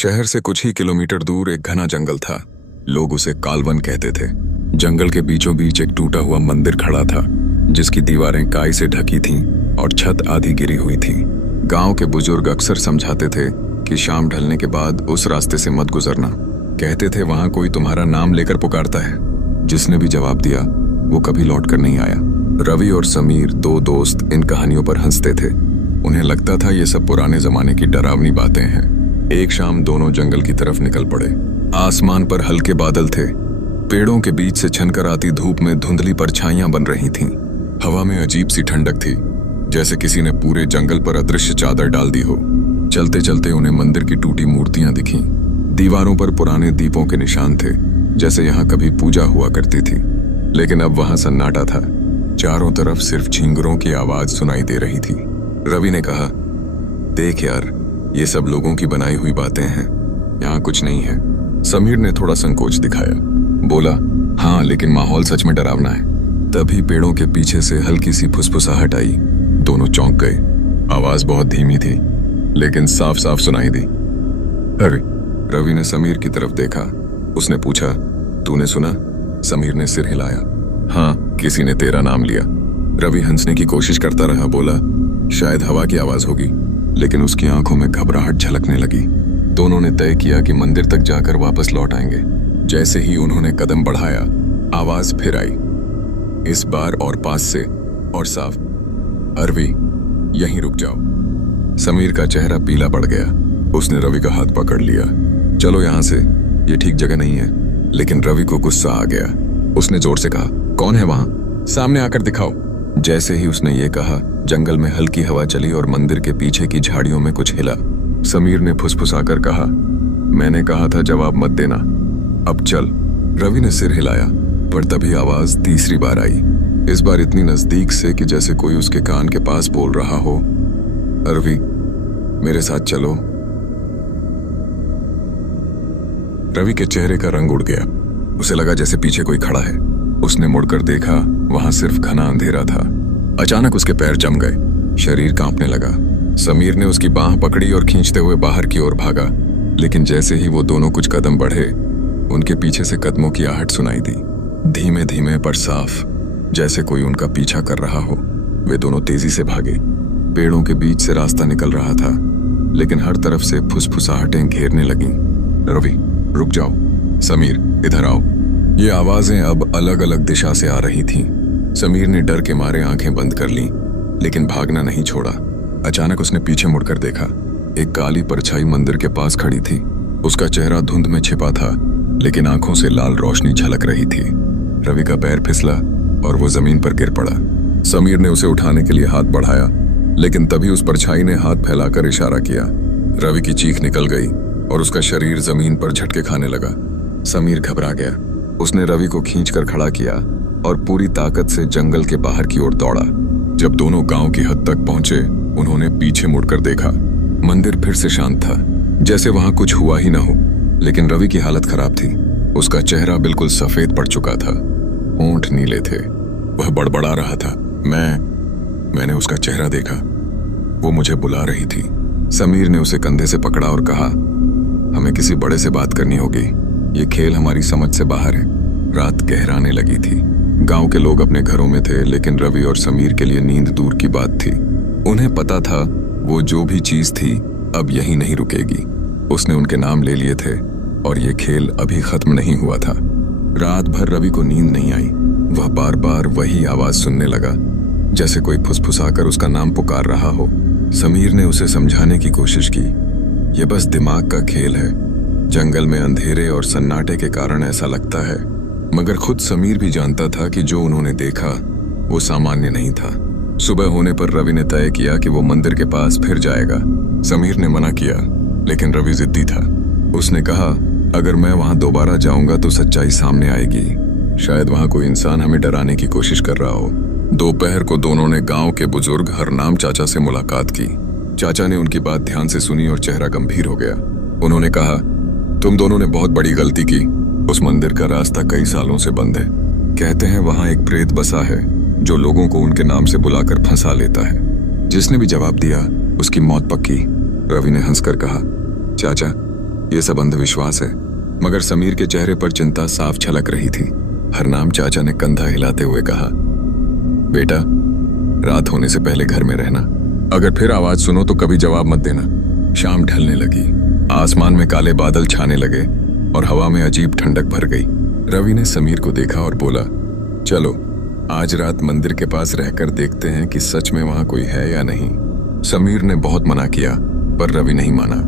शहर से कुछ ही किलोमीटर दूर एक घना जंगल था। लोग उसे कालवन कहते थे। जंगल के बीचों बीच एक टूटा हुआ मंदिर खड़ा था, जिसकी दीवारें काई से ढकी थीं और छत आधी गिरी हुई थी। गांव के बुजुर्ग अक्सर समझाते थे कि शाम ढलने के बाद उस रास्ते से मत गुजरना। कहते थे वहां कोई तुम्हारा नाम लेकर पुकारता है। जिसने भी जवाब दिया वो कभी लौट कर नहीं आया। रवि और समीर, दो दोस्त, इन कहानियों पर हंसते थे। उन्हें लगता था ये सब पुराने जमाने की डरावनी बातें हैं। एक शाम दोनों जंगल की तरफ निकल पड़े। आसमान पर हल्के बादल थे। पेड़ों के बीच से छनकर आती धूप में धुंधली परछाइयां बन रही थीं। हवा में अजीब सी ठंडक थी, जैसे किसी ने पूरे जंगल पर अदृश्य चादर डाल दी हो। चलते चलते उन्हें मंदिर की टूटी मूर्तियां दिखीं। दीवारों पर पुराने दीपों के निशान थे, जैसे यहाँ कभी पूजा हुआ करती थी। लेकिन अब वहां सन्नाटा था। चारों तरफ सिर्फ झींगरों की आवाज सुनाई दे रही थी। रवि ने कहा, देख यार, ये सब लोगों की बनाई हुई बातें हैं, यहाँ कुछ नहीं है। समीर ने थोड़ा संकोच दिखाया। बोला, हाँ, लेकिन माहौल सच में डरावना है। तभी पेड़ों के पीछे से हल्की सी फुसफुसाहट आई। दोनों चौंक गए। आवाज बहुत धीमी थी, लेकिन साफ साफ सुनाई दी। अरे! रवि ने समीर की तरफ देखा। उसने पूछा, तूने सुना? समीर ने सिर हिलाया। हाँ, किसी ने तेरा नाम लिया। रवि हंसने की कोशिश करता रहा। बोला, शायद हवा की आवाज होगी। लेकिन उसकी आंखों में घबराहट झलकने लगी। दोनों ने तय किया कि मंदिर तक जाकर वापस लौट आएंगे। जैसे ही उन्होंने कदम बढ़ाया, आवाज फिर आई, इस बार और पास से और साफ। अरवी, यहीं रुक जाओ। समीर का चेहरा पीला पड़ गया। उसने रवि का हाथ पकड़ लिया। चलो यहां से, ये ठीक जगह नहीं है। लेकिन रवि को गुस्सा आ गया। उसने जोर से कहा, कौन है वहां? सामने आकर दिखाओ। जैसे ही उसने ये कहा, जंगल में हल्की हवा चली और मंदिर के पीछे की झाड़ियों में कुछ हिला। समीर ने फुसफुसाकर कहा, मैंने कहा था जवाब मत देना, अब चल। रवि ने सिर हिलाया, पर तभी आवाज तीसरी बार आई। इस बार इतनी नजदीक से कि जैसे कोई उसके कान के पास बोल रहा हो, अरवी, मेरे साथ चलो। रवि के चेहरे का रंग उड़ गया। उसे लगा जैसे पीछे कोई खड़ा है। उसने मुड़कर देखा, वहां सिर्फ घना अंधेरा था। अचानक उसके पैर जम गए। शरीर कांपने लगा। समीर ने उसकी बांह पकड़ी और खींचते हुए बाहर की ओर भागा। लेकिन जैसे ही वो दोनों कुछ कदम बढ़े, उनके पीछे से कदमों की आहट सुनाई दी। धीमे धीमे पर साफ, जैसे कोई उनका पीछा कर रहा हो। वे दोनों तेजी से भागे। पेड़ों के बीच से रास्ता निकल रहा था, लेकिन हर तरफ से फुसफुसाहटें घेरने लगीं। रवि, रुक जाओ। समीर, इधर आओ। ये आवाजें अब अलग अलग दिशा से आ रही थीं। समीर ने डर के मारे आंखें बंद कर लीं, लेकिन भागना नहीं छोड़ा। अचानक उसने पीछे मुड़कर देखा। एक काली परछाई मंदिर के पास खड़ी थी। उसका चेहरा धुंध में छिपा था, लेकिन आंखों से लाल रोशनी झलक रही थी। रवि का पैर फिसला और वो जमीन पर गिर पड़ा। समीर ने उसे उठाने के लिए हाथ बढ़ाया, लेकिन तभी उस परछाई ने हाथ फैलाकर इशारा किया। रवि की चीख निकल गई और उसका शरीर जमीन पर झटके खाने लगा। समीर घबरा गया। उसने रवि को खींचकर खड़ा किया और पूरी ताकत से जंगल के बाहर की ओर दौड़ा। जब दोनों गांव की हद तक पहुंचे, उन्होंने पीछे मुड़कर देखा। मंदिर फिर से शांत था, जैसे वहां कुछ हुआ ही ना हो। लेकिन रवि की हालत खराब थी। उसका चेहरा बिल्कुल सफेद पड़ चुका था। होंठ नीले थे। वह बड़बड़ा रहा था। मैंने उसका चेहरा देखा। वो मुझे बुला रही थी। समीर ने उसे कंधे से पकड़ा और कहा, हमें किसी बड़े से बात करनी होगी। ये खेल हमारी समझ से बाहर है। रात गहराने लगी थी। गांव के लोग अपने घरों में थे, लेकिन रवि और समीर के लिए नींद दूर की बात थी। उन्हें पता था वो जो भी चीज थी अब यहीं नहीं रुकेगी। उसने उनके नाम ले लिए थे और ये खेल अभी खत्म नहीं हुआ था। रात भर रवि को नींद नहीं आई। वह बार बार वही आवाज सुनने लगा, जैसे कोई फुसफुसाकर उसका नाम पुकार रहा हो। समीर ने उसे समझाने की कोशिश की, ये बस दिमाग का खेल है। जंगल में अंधेरे और सन्नाटे के कारण ऐसा लगता है। मगर खुद समीर भी जानता था कि जो उन्होंने देखा वो सामान्य नहीं था। सुबह होने पर रवि ने तय किया कि वो मंदिर के पास फिर जाएगा। समीर ने मना किया, लेकिन रवि जिद्दी था। उसने कहा, अगर मैं वहां दोबारा जाऊंगा तो सच्चाई सामने आएगी। शायद वहां कोई इंसान हमें डराने की कोशिश कर रहा हो। दोपहर को दोनों ने गांव के बुजुर्ग हरनाम चाचा से मुलाकात की। चाचा ने उनकी बात ध्यान से सुनी और चेहरा गंभीर हो गया। उन्होंने कहा, तुम दोनों ने बहुत बड़ी गलती की। उस मंदिर का रास्ता कई सालों से बंद है। कहते हैं वहां एक प्रेत बसा है जो लोगों को उनके नाम से बुलाकर फंसा लेता है। जिसने भी जवाब दिया उसकी मौत पक्की। रवि ने हंसकर कहा, चाचा, ये सब अंधविश्वास है, मगर समीर के चेहरे पर चिंता साफ झलक रही थी। हरनाम चाचा ने कंधा हिलाते हुए कहा, बेटा, रात होने से पहले घर में रहना। अगर फिर आवाज सुनो तो कभी जवाब मत देना। शाम ढलने लगी, आसमान में काले बादल छाने लगे और हवा में अजीब ठंडक भर गई। रवि ने समीर को देखा और बोला, चलो आज रात मंदिर के पास रहकर देखते हैं कि सच में वहां कोई है या नहीं। समीर ने बहुत मना किया, पर रवि नहीं माना।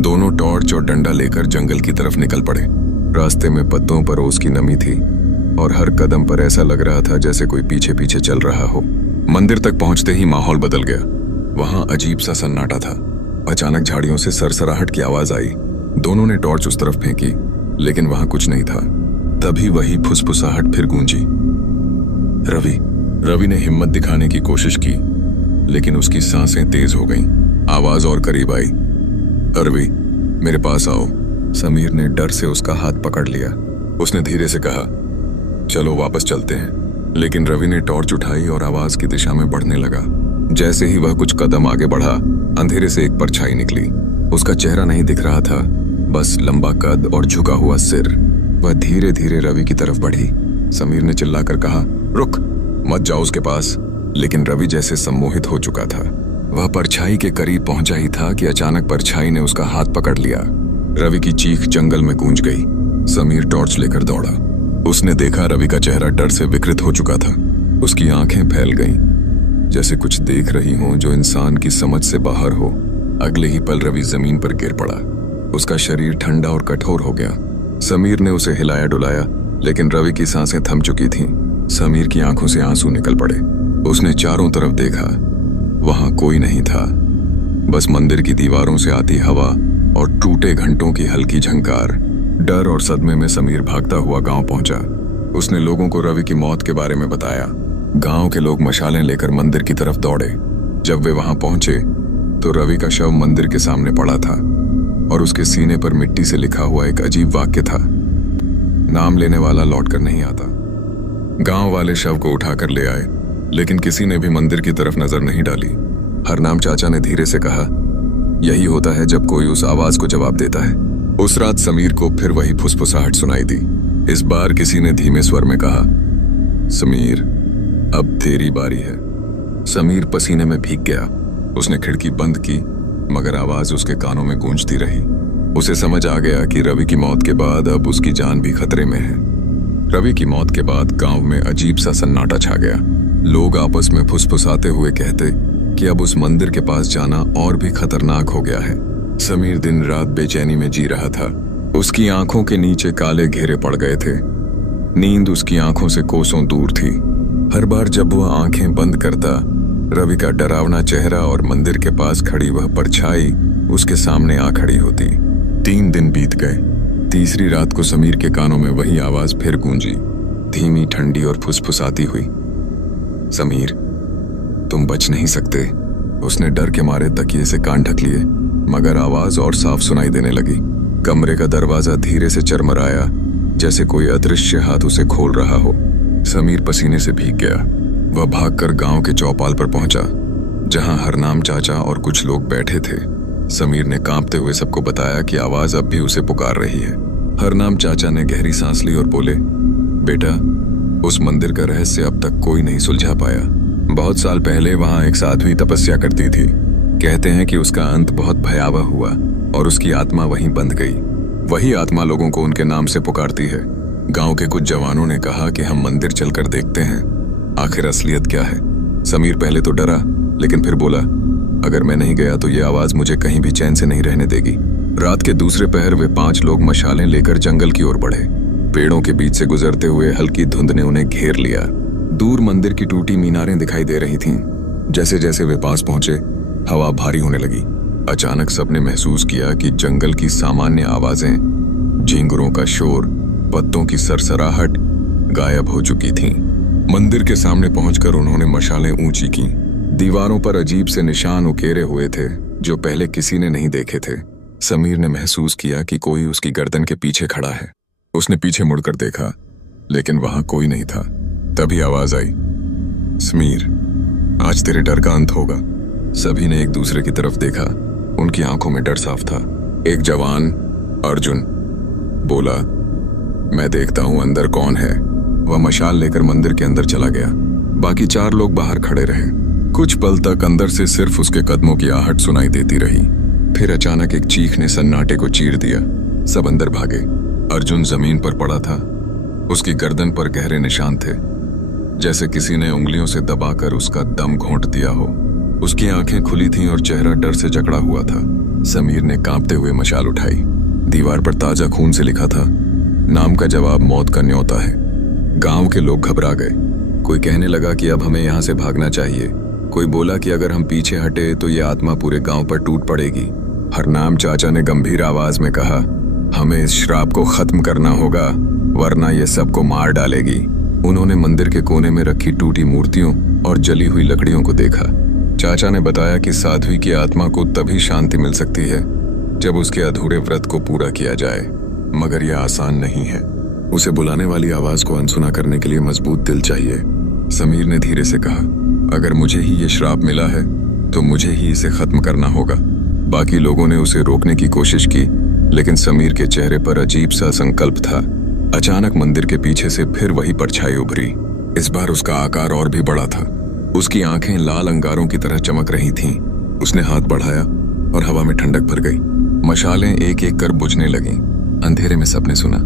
दोनों टॉर्च और डंडा लेकर जंगल की तरफ निकल पड़े। रास्ते में पत्तों पर ओस की नमी थी और हर कदम पर ऐसा लग रहा था जैसे कोई पीछे पीछे चल रहा हो। मंदिर तक पहुंचते ही माहौल बदल गया। वहां अजीब सा सन्नाटा था। अचानक झाड़ियों से सरसराहट की आवाज आई। दोनों ने टॉर्च उस तरफ फेंकी, लेकिन वहां कुछ नहीं था। तभी वही फुसफुसाहट फिर गूंजी। रवि ने हिम्मत दिखाने की कोशिश की, लेकिन उसकी सांसें तेज हो गईं। आवाज और करीब आई, रवि, मेरे पास आओ। समीर ने डर से उसका हाथ पकड़ लिया। उसने धीरे से कहा, चलो वापस चलते हैं। लेकिन रवि ने टॉर्च उठाई और आवाज की दिशा में बढ़ने लगा। जैसे ही वह कुछ कदम आगे बढ़ा, अंधेरे से एक परछाई निकली। उसका चेहरा नहीं दिख रहा था, बस लंबा कद और झुका हुआ सिर। वह धीरे धीरे रवि की तरफ बढ़ी। समीर ने चिल्लाकर कहा, रुक, मत जाओ उसके पास। लेकिन रवि जैसे सम्मोहित हो चुका था। वह परछाई के करीब पहुंचा ही था कि अचानक परछाई ने उसका हाथ पकड़ लिया। रवि की चीख जंगल में गूंज गई। समीर टॉर्च लेकर दौड़ा। उसने देखा रवि का चेहरा डर से विकृत हो चुका था। उसकी आंखें फैल गईं, जैसे कुछ देख रही हों जो इंसान की समझ से बाहर हो। अगले ही पल रवि जमीन पर गिर पड़ा। उसका शरीर ठंडा और कठोर हो गया। समीर ने उसे हिलाया डुलाया, लेकिन रवि की सांसें थम चुकी थीं। समीर की आंखों से आंसू निकल पड़े। उसने चारों तरफ देखा, वहां कोई नहीं था, बस मंदिर की दीवारों से आती हवा और टूटे घंटों की हल्की झंकार। डर और सदमे में समीर भागता हुआ गांव पहुंचा। उसने लोगों को रवि की मौत के बारे में बताया। गांव के लोग मशालें लेकर मंदिर की तरफ दौड़े। जब वे वहां पहुंचे तो रवि का शव मंदिर के सामने पड़ा था और उसके सीने पर मिट्टी से लिखा हुआ एक अजीब वाक्य था, नाम लेने वाला लौटकर नहीं आता। गांव वाले शव को उठाकर ले आए, लेकिन किसी ने भी मंदिर की तरफ नजर नहीं डाली। हरनाम चाचा ने धीरे से कहा, यही होता है जब कोई उस आवाज को जवाब देता है। उस रात समीर को फिर वही फुसफुसाहट सुनाई दी। इस बार किसी ने धीमे स्वर में कहा, समीर, अब तेरी बारी है। समीर पसीने में भीग गया। उसने खिड़की बंद की, मगर आवाज उसके कानों में गूंजती रही। उसे समझ आ गया कि रवि की मौत के बाद अब उसकी जान भी खतरे में है। रवि की मौत के बाद गांव में अजीब सा सन्नाटा छा गया। लोग आपस में फुसफुसाते हुए कहते कि अब उस मंदिर के पास जाना और भी खतरनाक हो गया है। समीर दिन रात बेचैनी में जी रहा था। उसकी आंखों के नीचे काले घेरे पड़ गए थे। नींद उसकी आंखों से कोसों दूर थी। हर बार जब वह आंखें बंद करता, रवि का डरावना चेहरा और मंदिर के पास खड़ी वह परछाई उसके सामने आ खड़ी होती। 3 दिन बीत गए। तीसरी रात को समीर के कानों में वही आवाज फिर गूंजी, धीमी, ठंडी और फुसफुसाती हुई, समीर, तुम बच नहीं सकते। उसने डर के मारे तकिए से कान ढक लिए, मगर आवाज और साफ सुनाई देने लगी। कमरे का दरवाजा धीरे से चरमराया, जैसे कोई अदृश्य हाथ उसे खोल रहा हो। समीर पसीने से भीग गया। वह भागकर गांव के चौपाल पर पहुंचा, जहां हरनाम चाचा और कुछ लोग बैठे थे। समीर ने कांपते हुए सबको बताया कि आवाज अब भी उसे पुकार रही है। हरनाम चाचा ने गहरी सांस ली और बोले, बेटा, उस मंदिर का रहस्य अब तक कोई नहीं सुलझा पाया। बहुत साल पहले वहां एक साध्वी तपस्या करती थी। कहते हैं कि उसका अंत बहुत भयावह हुआ और उसकी आत्मा वहीं बंध गई। वही आत्मा लोगों को उनके नाम से पुकारती है। गांव के कुछ जवानों ने कहा कि हम मंदिर चलकर देखते हैं, आखिर असलियत क्या है। समीर पहले तो डरा, लेकिन फिर बोला, अगर मैं नहीं गया तो ये आवाज मुझे कहीं भी चैन से नहीं रहने देगी। रात के दूसरे पहर वे 5 लोग मशालें लेकर जंगल की ओर बढ़े। पेड़ों के बीच से गुजरते हुए हल्की धुंध ने उन्हें घेर लिया। दूर मंदिर की टूटी मीनारें दिखाई दे रही थीं। जैसे जैसे वे पास पहुंचे, हवा भारी होने लगी। अचानक सबने महसूस किया कि जंगल की सामान्य आवाजें, झींगुरों का शोर, पत्तों की सरसराहट गायब हो चुकी थीं। मंदिर के सामने पहुंचकर उन्होंने मशालें ऊंची की। दीवारों पर अजीब से निशान उकेरे हुए थे, जो पहले किसी ने नहीं देखे थे। समीर ने महसूस किया कि कोई उसकी गर्दन के पीछे खड़ा है। उसने पीछे मुड़कर देखा, लेकिन वहां कोई नहीं था। तभी आवाज आई, समीर, आज तेरे डर का अंत होगा। सभी ने एक दूसरे की तरफ देखा। उनकी आंखों में डर साफ था। एक जवान अर्जुन बोला, मैं देखता हूं अंदर कौन है। वह मशाल लेकर मंदिर के अंदर चला गया। बाकी 4 लोग बाहर खड़े रहे। कुछ पल तक अंदर से सिर्फ उसके कदमों की आहट सुनाई देती रही। फिर अचानक एक चीख ने सन्नाटे को चीर दिया। सब अंदर भागे। अर्जुन जमीन पर पड़ा था। उसकी गर्दन पर गहरे निशान थे, जैसे किसी ने उंगलियों से दबाकर उसका दम घोंट दिया हो। उसकी आंखें खुली थीं और चेहरा डर से जकड़ा हुआ था। समीर ने कांपते हुए मशाल उठाई। दीवार पर ताजा खून से लिखा था, नाम का जवाब मौत का न्योता है। गांव के लोग घबरा गए। कोई कहने लगा कि अब हमें यहां से भागना चाहिए। कोई बोला कि अगर हम पीछे हटे तो ये आत्मा पूरे गांव पर टूट पड़ेगी। हरनाम चाचा ने गंभीर आवाज में कहा, हमें इस श्राप को खत्म करना होगा, वरना ये सबको मार डालेगी। उन्होंने मंदिर के कोने में रखी टूटी मूर्तियों और जली हुई लकड़ियों को देखा। चाचा ने बताया कि साध्वी की आत्मा को तभी शांति मिल सकती है जब उसके अधूरे व्रत को पूरा किया जाए, मगर यह आसान नहीं है। उसे बुलाने वाली आवाज को अनसुना करने के लिए मजबूत दिल चाहिए। समीर ने धीरे से कहा, अगर मुझे ही ये श्राप मिला है तो मुझे ही इसे खत्म करना होगा। बाकी लोगों ने उसे रोकने की कोशिश की, लेकिन समीर के चेहरे पर अजीब सा संकल्प था। अचानक मंदिर के पीछे से फिर वही परछाई उभरी। इस बार उसका आकार और भी बड़ा था। उसकी आंखें लाल अंगारों की तरह चमक रही थीं। उसने हाथ बढ़ाया और हवा में ठंडक भर गई। मशालें एक एक कर बुझने लगीं। अंधेरे में सबने सुना,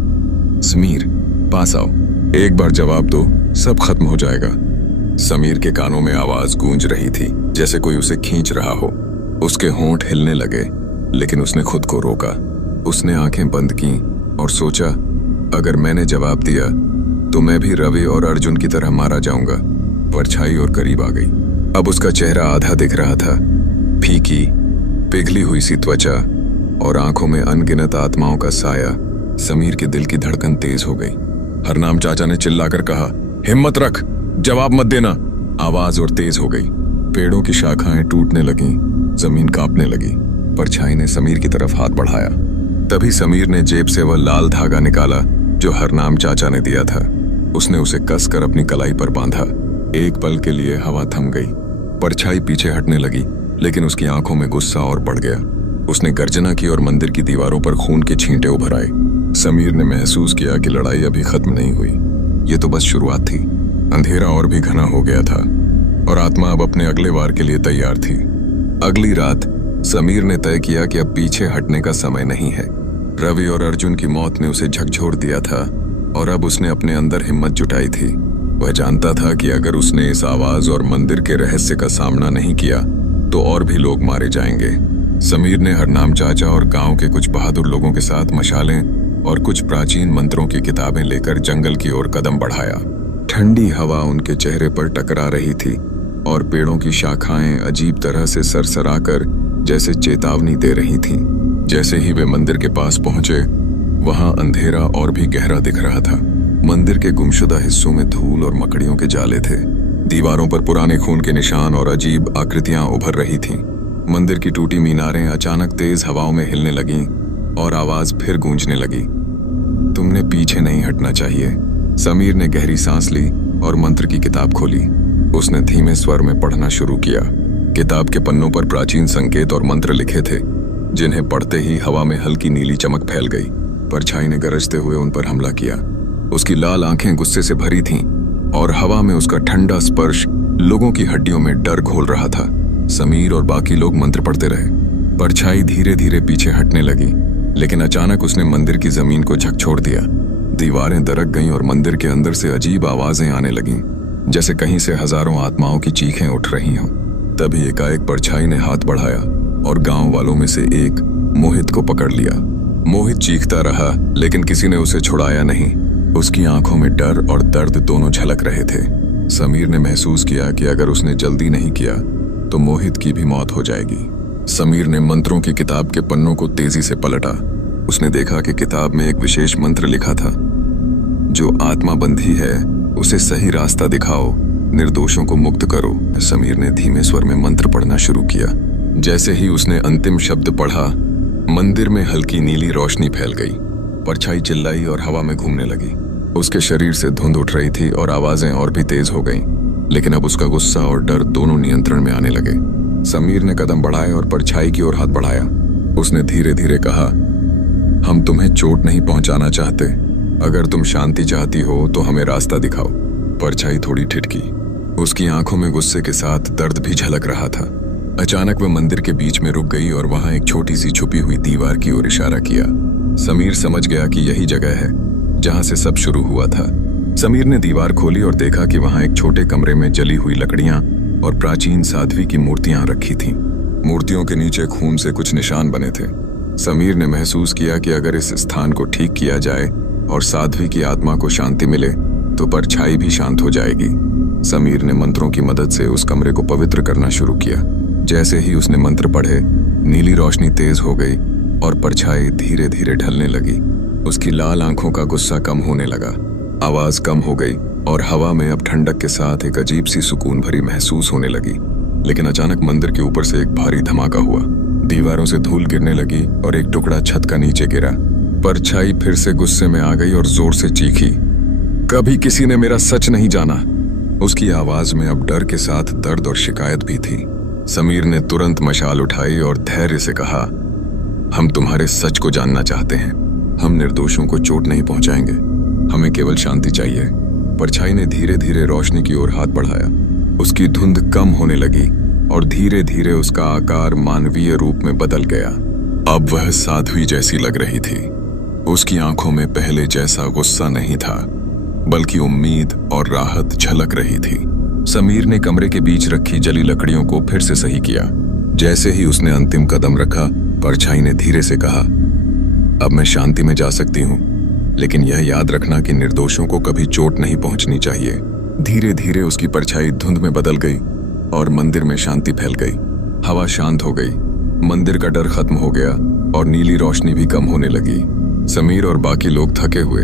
समीर पास आओ, एक बार जवाब दो, सब खत्म हो जाएगा। समीर के कानों में आवाज गूंज रही थी, जैसे कोई उसे खींच रहा हो। उसके होंठ हिलने लगे, लेकिन उसने खुद को रोका। उसने आंखें बंद की और सोचा, अगर मैंने जवाब दिया तो मैं भी रवि और अर्जुन की तरह मारा जाऊंगा। परछाई और करीब आ गई। अब उसका चेहरा आधा दिख रहा था। फीकी पिघली हुई सी त्वचा और आंखों में अनगिनत आत्माओं का साया। समीर के दिल की धड़कन तेज हो गई। हरनाम चाचा ने चिल्लाकर कहा, हिम्मत रख, जवाब मत देना। आवाज और तेज हो गई। पेड़ों की शाखाएं टूटने लगीं, जमीन कांपने लगी। परछाई ने समीर की तरफ हाथ बढ़ाया। तभी समीर ने जेब से वह लाल धागा निकाला जो हरनाम चाचा ने दिया था। उसने उसे कसकर अपनी कलाई पर बांधा। एक पल के लिए हवा थम गई। परछाई पीछे हटने लगी, लेकिन उसकी आंखों में गुस्सा और बढ़ गया। उसने गर्जना की और मंदिर की दीवारों पर खून के छींटे उभर आए। समीर ने महसूस किया कि लड़ाई अभी खत्म नहीं हुई। ये तो बस शुरुआत थी। अंधेरा और भी घना हो गया था और आत्मा अब अपने अगले वार के लिए तैयार थी। अगली रात समीर ने तय किया कि अब पीछे हटने का समय नहीं है। रवि और अर्जुन की मौत ने उसे झकझोर दिया था और अब उसने अपने अंदर हिम्मत जुटाई थी। वह जानता था कि अगर उसने इस आवाज और मंदिर के रहस्य का सामना नहीं किया तो और भी लोग मारे जाएंगे। समीर ने हरनाम चाचा और गांव के कुछ बहादुर लोगों के साथ मशालें और कुछ प्राचीन मंत्रों की किताबें लेकर जंगल की ओर कदम बढ़ाया। ठंडी हवा उनके चेहरे पर टकरा रही थी और पेड़ों की शाखाएं अजीब तरह से सरसराकर जैसे चेतावनी दे रही थीं। जैसे ही वे मंदिर के पास पहुंचे, वहां अंधेरा और भी गहरा दिख रहा था। मंदिर के गुमशुदा हिस्सों में धूल और मकड़ियों के जाले थे। दीवारों पर पुराने खून के निशान और अजीब आकृतियां उभर रही थीं। मंदिर की टूटी मीनारें अचानक तेज हवाओं में हिलने लगीं और आवाज फिर गूंजने लगी, तुमने पीछे नहीं हटना चाहिए। समीर ने गहरी सांस ली और मंत्र की किताब खोली। उसने धीमे स्वर में पढ़ना शुरू किया। किताब के पन्नों पर प्राचीन संकेत और मंत्र लिखे थे, जिन्हें पढ़ते ही हवा में हल्की नीली चमक फैल गई। परछाई ने गरजते हुए उन पर हमला किया। उसकी लाल आंखें गुस्से से भरी थीं और हवा में उसका ठंडा स्पर्श लोगों की हड्डियों में डर घोल रहा था। समीर और बाकी लोग मंत्र पढ़ते रहे। परछाई धीरे धीरे पीछे हटने लगी, लेकिन अचानक उसने मंदिर की जमीन को झकझोर दिया। दीवारें दरक गईं और मंदिर के अंदर से अजीब आवाजें आने लगीं, जैसे कहीं से हजारों आत्माओं की चीखें उठ रही हों। तभी एकाएक परछाई ने हाथ बढ़ाया और गांव वालों में से एक मोहित को पकड़ लिया। मोहित चीखता रहा, लेकिन किसी ने उसे छुड़ाया नहीं। उसकी आंखों में डर और दर्द दोनों झलक रहे थे। समीर ने महसूस किया कि अगर उसने जल्दी नहीं किया तो मोहित की भी मौत हो जाएगी। समीर ने मंत्रों की किताब के पन्नों को तेजी से पलटा। उसने देखा कि किताब में एक विशेष मंत्र लिखा था, जो आत्मा बंधी है उसे सही रास्ता दिखाओ, निर्दोषों को मुक्त करो। समीर ने धीमे स्वर में मंत्र पढ़ना शुरू किया। जैसे ही उसने अंतिम शब्द पढ़ा, मंदिर में हल्की नीली रोशनी फैल गई। परछाई चिल्लाई और हवा में घूमने लगी। उसके शरीर से धुंध उठ रही थी और आवाजें और भी तेज हो गईं, लेकिन अब उसका गुस्सा और डर दोनों नियंत्रण में आने लगे। समीर ने कदम बढ़ाए और परछाई की ओर हाथ बढ़ाया। उसने धीरे धीरे कहा, हम तुम्हें चोट नहीं पहुंचाना चाहते। अगर तुम शांति चाहती हो तो हमें रास्ता दिखाओ। परछाई थोड़ी ठिठकी। उसकी आंखों में गुस्से के साथ दर्द भी झलक रहा था। अचानक वह मंदिर के बीच में रुक गई और वहां एक छोटी सी छुपी हुई दीवार की ओर इशारा किया। समीर समझ गया कि यही जगह है जहां से सब शुरू हुआ था। समीर ने दीवार खोली और देखा कि वहां एक छोटे कमरे में जली हुई लकड़ियां और प्राचीन साध्वी की मूर्तियां रखी थीं। मूर्तियों के नीचे खून से कुछ निशान बने थे। समीर ने महसूस किया कि अगर इस स्थान को ठीक किया जाए और साध्वी की आत्मा को शांति मिले तो परछाई भी शांत हो जाएगी। समीर ने मंत्रों की मदद से उस कमरे को पवित्र करना शुरू किया। जैसे ही उसने मंत्र पढ़े, नीली रोशनी तेज हो गई और परछाई धीरे धीरे ढलने लगी। उसकी लाल आंखों का गुस्सा कम होने लगा। आवाज कम हो गई और हवा में अब ठंडक के साथ एक अजीब सी सुकून भरी महसूस होने लगी। लेकिन अचानक मंदिर के ऊपर से एक भारी धमाका हुआ। दीवारों से धूल गिरने लगी और एक टुकड़ा छत का नीचे गिरा। परछाई फिर से गुस्से में आ गई और जोर से चीखी, कभी किसी ने मेरा सच नहीं जाना। उसकी आवाज में अब डर के साथ दर्द और शिकायत भी थी। समीर ने तुरंत मशाल उठाई और धैर्य से कहा, हम तुम्हारे सच को जानना चाहते हैं। हम निर्दोषों को चोट नहीं पहुंचाएंगे, हमें केवल शांति चाहिए। परछाई ने धीरे धीरे रोशनी की ओर हाथ बढ़ाया। उसकी धुंध कम होने लगी और धीरे धीरे उसका आकार मानवीय रूप में बदल गया। अब वह साध्वी जैसी लग रही थी। उसकी आंखों में पहले जैसा गुस्सा नहीं था, बल्कि उम्मीद और राहत झलक रही थी। समीर ने कमरे के बीच रखी जली लकड़ियों को फिर से सही किया। जैसे ही उसने अंतिम कदम रखा, परछाई ने धीरे से कहा, अब मैं शांति में जा सकती हूँ, लेकिन यह याद रखना कि निर्दोषों को कभी चोट नहीं पहुंचनी चाहिए। धीरे धीरे उसकी परछाई धुंध में बदल गई और मंदिर में शांति फैल गई। हवा शांत हो गई, मंदिर का डर खत्म हो गया और नीली रोशनी भी कम होने लगी। समीर और बाकी लोग थके हुए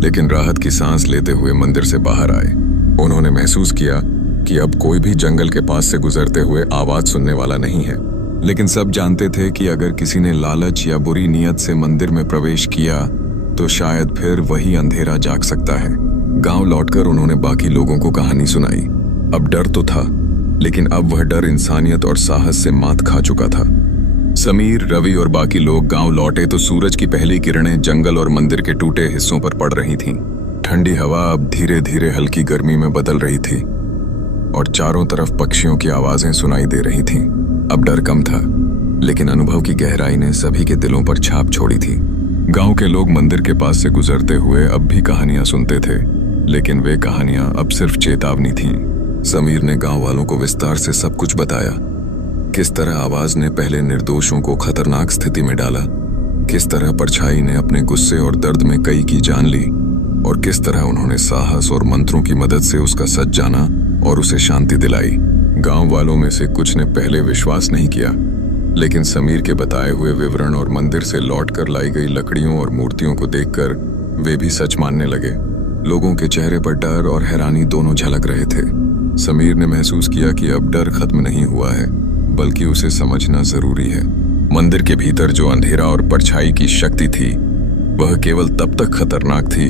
लेकिन राहत की सांस लेते हुए मंदिर से बाहर आए। उन्होंने महसूस किया कि अब कोई भी जंगल के पास से गुजरते हुए आवाज सुनने वाला नहीं है। लेकिन सब जानते थे कि अगर किसी ने लालच या बुरी नीयत से मंदिर में प्रवेश किया तो शायद फिर वही अंधेरा जाग सकता है। गांव लौटकर उन्होंने बाकी लोगों को कहानी सुनाई। अब डर तो था, लेकिन अब वह डर इंसानियत और साहस से मात खा चुका था। समीर, रवि और बाकी लोग गांव लौटे तो सूरज की पहली किरणें जंगल और मंदिर के टूटे हिस्सों पर पड़ रही थीं। ठंडी हवा अब धीरे धीरे हल्की गर्मी में बदल रही थी और चारों तरफ पक्षियों की आवाजें सुनाई दे रही थीं। अब डर कम था, लेकिन अनुभव की गहराई ने सभी के दिलों पर छाप छोड़ी थी। गांव के लोग मंदिर के पास से गुजरते हुए अब भी कहानियां सुनते थे, लेकिन वे कहानियां अब सिर्फ चेतावनी थीं। समीर ने गांव वालों को विस्तार से सब कुछ बताया। किस तरह आवाज ने पहले निर्दोषों को खतरनाक स्थिति में डाला, किस तरह परछाई ने अपने गुस्से और दर्द में कई की जान ली, और किस तरह उन्होंने साहस और मंत्रों की मदद से उसका सच जाना और उसे शांति दिलाई। गांव वालों में से कुछ ने पहले विश्वास नहीं किया, लेकिन समीर के बताए हुए विवरण और मंदिर से लौटकर लाई गई लकड़ियों और मूर्तियों को देखकर वे भी सच मानने लगे। लोगों के चेहरे पर डर और हैरानी दोनों झलक रहे थे। समीर ने महसूस किया कि अब डर खत्म नहीं हुआ है, बल्कि उसे समझना जरूरी है। मंदिर के भीतर जो अंधेरा और परछाई की शक्ति थी, वह केवल तब तक खतरनाक थी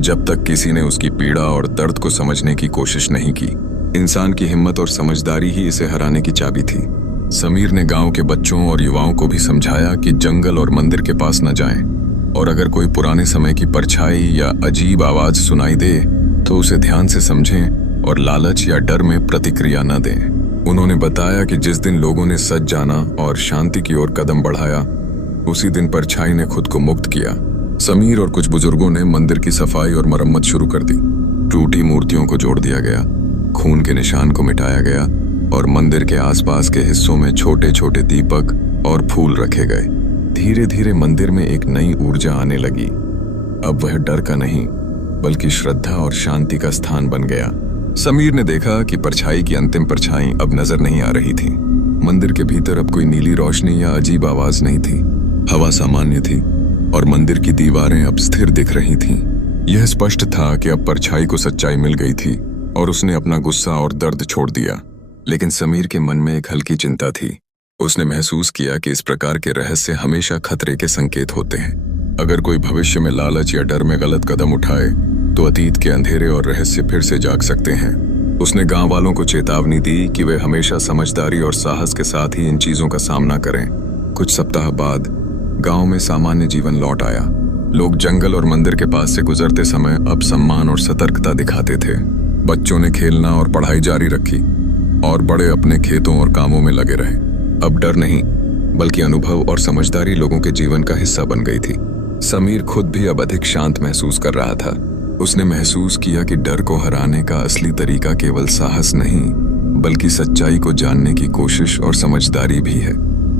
जब तक किसी ने उसकी पीड़ा और दर्द को समझने की कोशिश नहीं की। इंसान की हिम्मत और समझदारी ही इसे हराने की चाबी थी। समीर ने गांव के बच्चों और युवाओं को भी समझाया कि जंगल और मंदिर के पास न जाएं, और अगर कोई पुराने समय की परछाई या अजीब आवाज सुनाई दे तो उसे ध्यान से समझें और लालच या डर में प्रतिक्रिया न दें। उन्होंने बताया कि जिस दिन लोगों ने सच जाना और शांति की ओर कदम बढ़ाया, उसी दिन परछाई ने खुद को मुक्त किया। समीर और कुछ बुजुर्गों ने मंदिर की सफाई और मरम्मत शुरू कर दी। टूटी मूर्तियों को जोड़ दिया गया, खून के निशान को मिटाया गया और मंदिर के आसपास के हिस्सों में छोटे छोटे दीपक और फूल रखे गए। धीरे धीरे मंदिर में एक नई ऊर्जा आने लगी। अब वह डर का नहीं, बल्कि श्रद्धा और शांति का स्थान बन गया। समीर ने देखा कि परछाई की अंतिम परछाई अब नजर नहीं आ रही थी। मंदिर के भीतर अब कोई नीली रोशनी या अजीब आवाज नहीं थी। हवा सामान्य थी और मंदिर की दीवारें अब स्थिर दिख रही थीं। यह स्पष्ट था कि अब परछाई को सच्चाई मिल गई थी और उसने अपना गुस्सा और दर्द छोड़ दिया। लेकिन समीर के मन में एक हल्की चिंता थी। उसने महसूस किया कि इस प्रकार के रहस्य हमेशा खतरे के संकेत होते हैं। अगर कोई भविष्य में लालच या डर में गलत कदम उठाए तो अतीत के अंधेरे और रहस्य फिर से जाग सकते हैं। उसने गांव वालों को चेतावनी दी कि वे हमेशा समझदारी और साहस के साथ ही इन चीजों का सामना करें। कुछ सप्ताह बाद गांव में सामान्य जीवन लौट आया। लोग जंगल और मंदिर के पास से गुजरते समय अब सम्मान और सतर्कता दिखाते थे। बच्चों ने खेलना और पढ़ाई जारी रखी और बड़े अपने खेतों और कामों में लगे रहे। अब डर नहीं, बल्कि अनुभव और समझदारी लोगों के जीवन का हिस्सा बन गई थी। समीर खुद भी अब अधिक शांत महसूस कर रहा था। उसने महसूस किया कि डर को हराने का असली तरीका केवल साहस नहीं, बल्कि सच्चाई को जानने की कोशिश और समझदारी भी है।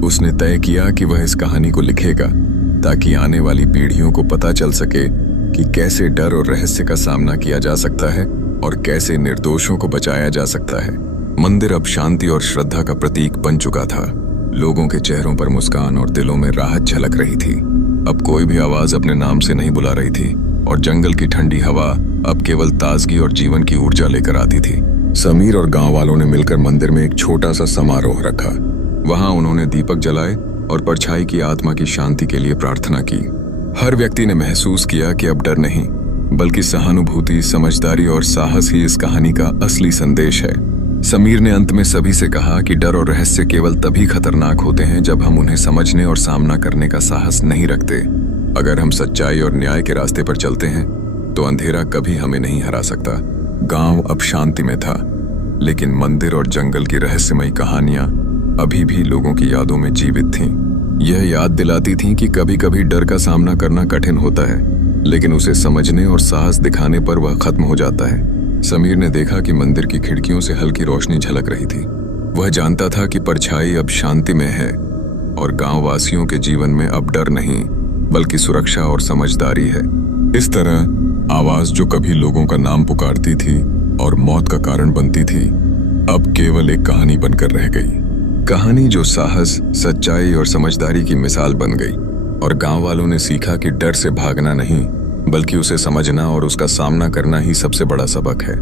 उसने तय किया कि वह इस कहानी को लिखेगा ताकि आने वाली पीढ़ियों को पता चल सके कि कैसे डर और रहस्य का सामना किया जा सकता है और कैसे निर्दोषों को बचाया जा सकता है। मंदिर अब शांति और श्रद्धा का प्रतीक बन चुका था। लोगों के चेहरों पर मुस्कान और दिलों में राहत झलक रही थी। अब कोई भी आवाज अपने नाम से नहीं बुला रही थी और जंगल की ठंडी हवा अब केवल ताजगी और जीवन की ऊर्जा लेकर आती थी। समीर और गांव वालों ने मिलकर मंदिर में एक छोटा सा समारोह रखा। वहां उन्होंने दीपक जलाए और परछाई की आत्मा की शांति के लिए प्रार्थना की। हर व्यक्ति ने महसूस किया कि अब डर नहीं, बल्कि सहानुभूति, समझदारी और साहस ही इस कहानी का असली संदेश है। समीर ने अंत में सभी से कहा कि डर और रहस्य केवल तभी खतरनाक होते हैं जब हम उन्हें समझने और सामना करने का साहस नहीं रखते। अगर हम सच्चाई और न्याय के रास्ते पर चलते हैं तो अंधेरा कभी हमें नहीं हरा सकता। गांव अब शांति में था, लेकिन मंदिर और जंगल की रहस्यमयी कहानियां अभी भी लोगों की यादों में जीवित थीं। यह याद दिलाती थीं कि कभी कभी डर का सामना करना कठिन होता है, लेकिन उसे समझने और साहस दिखाने पर वह खत्म हो जाता है। समीर ने देखा कि मंदिर की खिड़कियों से हल्की रोशनी झलक रही थी। वह जानता था कि परछाई अब शांति में है और गांव वासियों के जीवन में अब डर नहीं, बल्कि सुरक्षा और समझदारी है। इस तरह आवाज जो कभी लोगों का नाम पुकारती थी और मौत का कारण बनती थी, अब केवल एक कहानी बनकर रह गई। कहानी जो साहस, सच्चाई और समझदारी की मिसाल बन गई और गांव वालों ने सीखा कि डर से भागना नहीं, बल्कि उसे समझना और उसका सामना करना ही सबसे बड़ा सबक है।